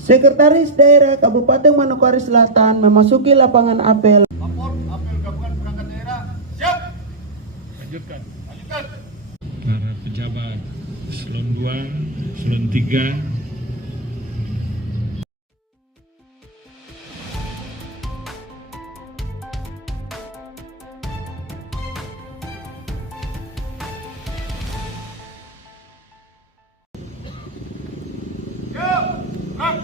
Sekretaris Daerah Kabupaten Manokwari Selatan memasuki lapangan apel. Lapor apel gabungan perangkat daerah siap. Lanjutkan. Lanjutkan. Para pejabat Eselon 2, Eselon 3, Siap. Gerak.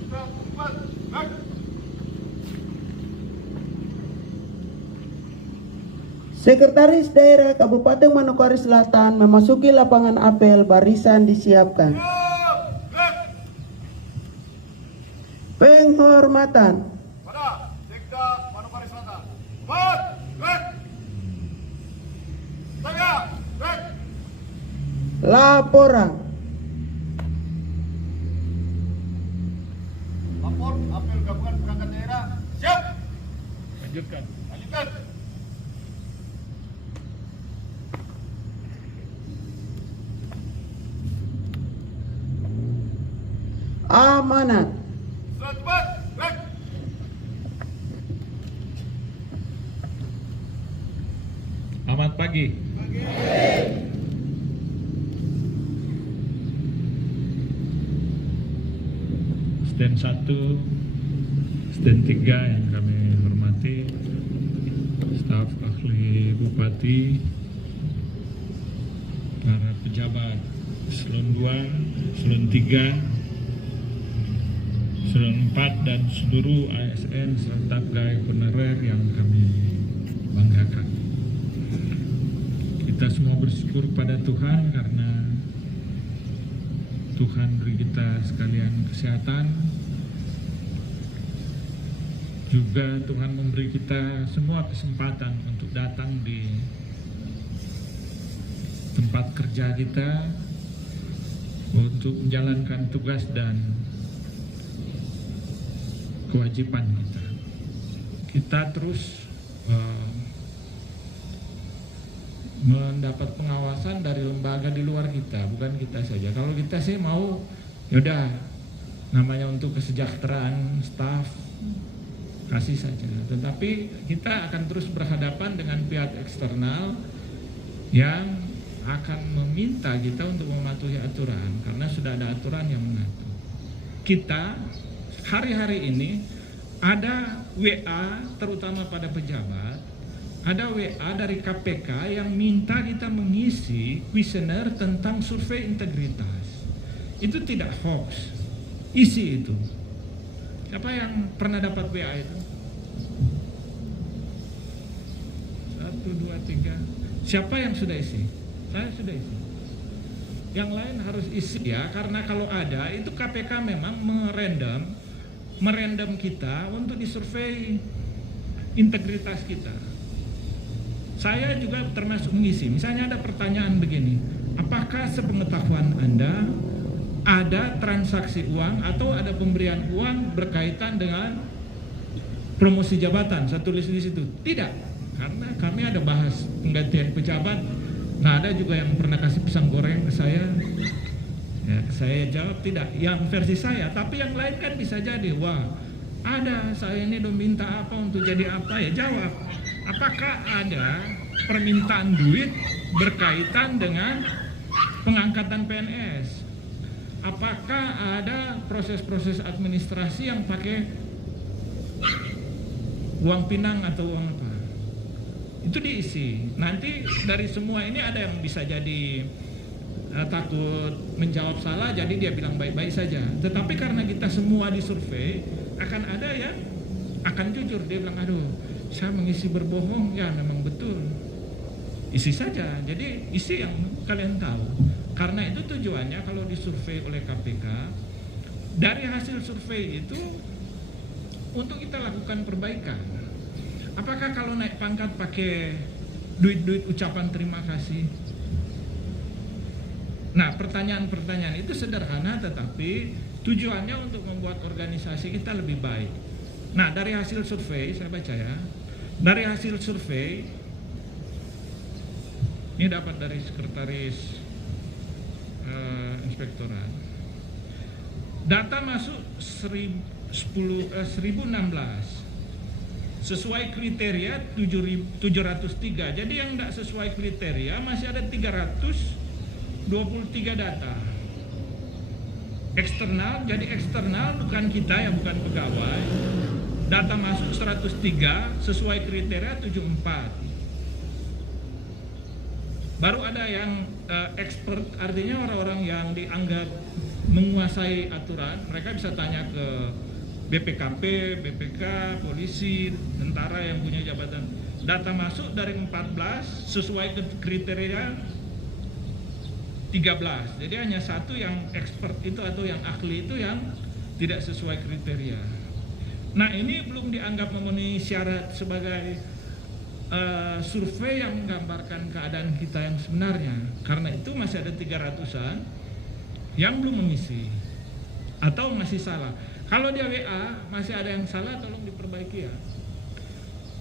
Sudah, cepat. Gerak. Sekretaris Daerah Kabupaten Manokwari Selatan memasuki lapangan apel, barisan disiapkan. Siap. Gerak. Penghormatan. Pada Sekda Manokwari Selatan. Cepat. Gerak. Tegak. Gerak. Laporan. Lapor apel gabungan perangkat daerah siap. lanjutkan. Lanjutkan. Amanat. Sudah, cepat. Gerak. Selamat pagi. Stand 1, stand 3 yang kami hormati, staf ahli bupati, para pejabat Eselon 2, Eselon 3, Eselon 4 dan seluruh ASN serta pegawai honorer yang kami banggakan. Kita semua bersyukur pada Tuhan karena Tuhan beri kita sekalian kesehatan. Juga Tuhan memberi kita semua kesempatan untuk datang di tempat kerja kita untuk menjalankan tugas dan kewajiban kita. Kita terus mendapat pengawasan dari lembaga di luar kita, bukan kita saja. Kalau kita sih mau, yaudah, namanya untuk kesejahteraan staf, kasih saja. Tetapi kita akan terus berhadapan dengan pihak eksternal yang akan meminta kita untuk mematuhi aturan, karena sudah ada aturan yang mengatur. Kita hari-hari ini ada WA, terutama pada pejabat, ada WA dari KPK yang minta kita mengisi kuesioner tentang survei integritas. Itu tidak hoax, isi itu. Siapa yang pernah dapat WA itu? 1, 2, 3. Siapa yang sudah isi? Saya sudah isi. Yang lain harus isi ya, karena kalau ada itu KPK memang merandom kita untuk disurvei integritas kita. Saya juga termasuk mengisi. Misalnya ada pertanyaan begini, apakah sepengetahuan Anda ada transaksi uang atau ada pemberian uang berkaitan dengan promosi jabatan? Saya tulis di situ. Tidak, karena kami ada bahas penggantian pejabat. Nah, ada juga yang pernah kasih pisang goreng ke saya. Ya, saya jawab tidak, yang versi saya. Tapi yang lain kan bisa jadi, wah ada, saya ini udah minta apa untuk jadi apa, ya jawab. Apakah ada permintaan duit berkaitan dengan pengangkatan PNS? Apakah ada proses-proses administrasi yang pakai uang pinang atau uang apa? Itu diisi. Nanti dari semua ini ada yang bisa jadi takut menjawab salah, jadi dia bilang baik-baik saja. Tetapi karena kita semua disurvei, akan ada yang akan jujur, dia bilang aduh saya mengisi berbohong, ya memang betul, isi saja. Jadi isi yang kalian tahu. Karena itu tujuannya kalau disurvei oleh KPK, dari hasil survei itu untuk kita lakukan perbaikan. Apakah kalau naik pangkat pakai duit-duit ucapan terima kasih? Nah, pertanyaan-pertanyaan itu sederhana, tetapi tujuannya untuk membuat organisasi kita lebih baik. Nah, dari hasil survei, saya baca ya, dari hasil survei ini dapat dari sekretaris inspektorat. data masuk 1016. Sesuai kriteria 703. Jadi yang tidak sesuai kriteria masih ada 323 data. Eksternal, jadi eksternal bukan kita ya, bukan pegawai. Data masuk 103 sesuai kriteria 74. Baru ada yang expert, artinya orang-orang yang dianggap menguasai aturan. Mereka bisa tanya ke BPKP, BPK, polisi, tentara yang punya jabatan. Data masuk dari 14 sesuai kriteria 13. Jadi hanya satu yang expert itu atau yang ahli itu yang tidak sesuai kriteria. Nah, ini belum dianggap memenuhi syarat sebagai survei yang menggambarkan keadaan kita yang sebenarnya. Karena itu masih ada 300-an yang belum mengisi atau masih salah. Kalau dia WA masih ada yang salah, tolong diperbaiki ya.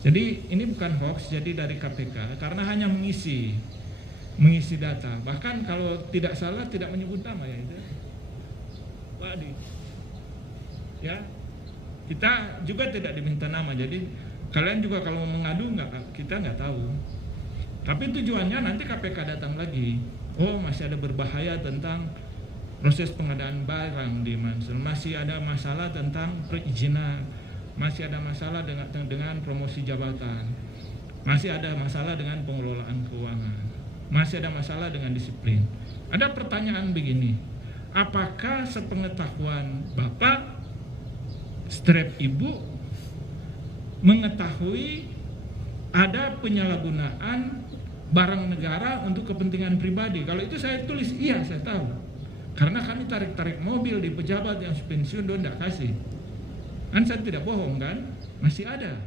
Jadi ini bukan hoax, jadi dari KPK karena hanya mengisi data. Bahkan kalau tidak salah tidak menyebut nama ya itu. Waduh. Ya. Kita juga tidak diminta nama. Jadi kalian juga kalau mengadu kita nggak tahu. Tapi tujuannya nanti KPK datang lagi. Oh, masih ada berbahaya tentang proses pengadaan barang di Mansur, masih ada masalah tentang perizinan, masih ada masalah dengan promosi jabatan, masih ada masalah dengan pengelolaan keuangan, masih ada masalah dengan disiplin. Ada pertanyaan begini, apakah sepengetahuan Bapak, strep Ibu, mengetahui ada penyalahgunaan barang negara untuk kepentingan pribadi? Kalau itu saya tulis, iya saya tahu. Karena kami tarik-tarik mobil di pejabat yang pensiun, dia tidak kasih. Kan saya tidak bohong kan? Masih ada.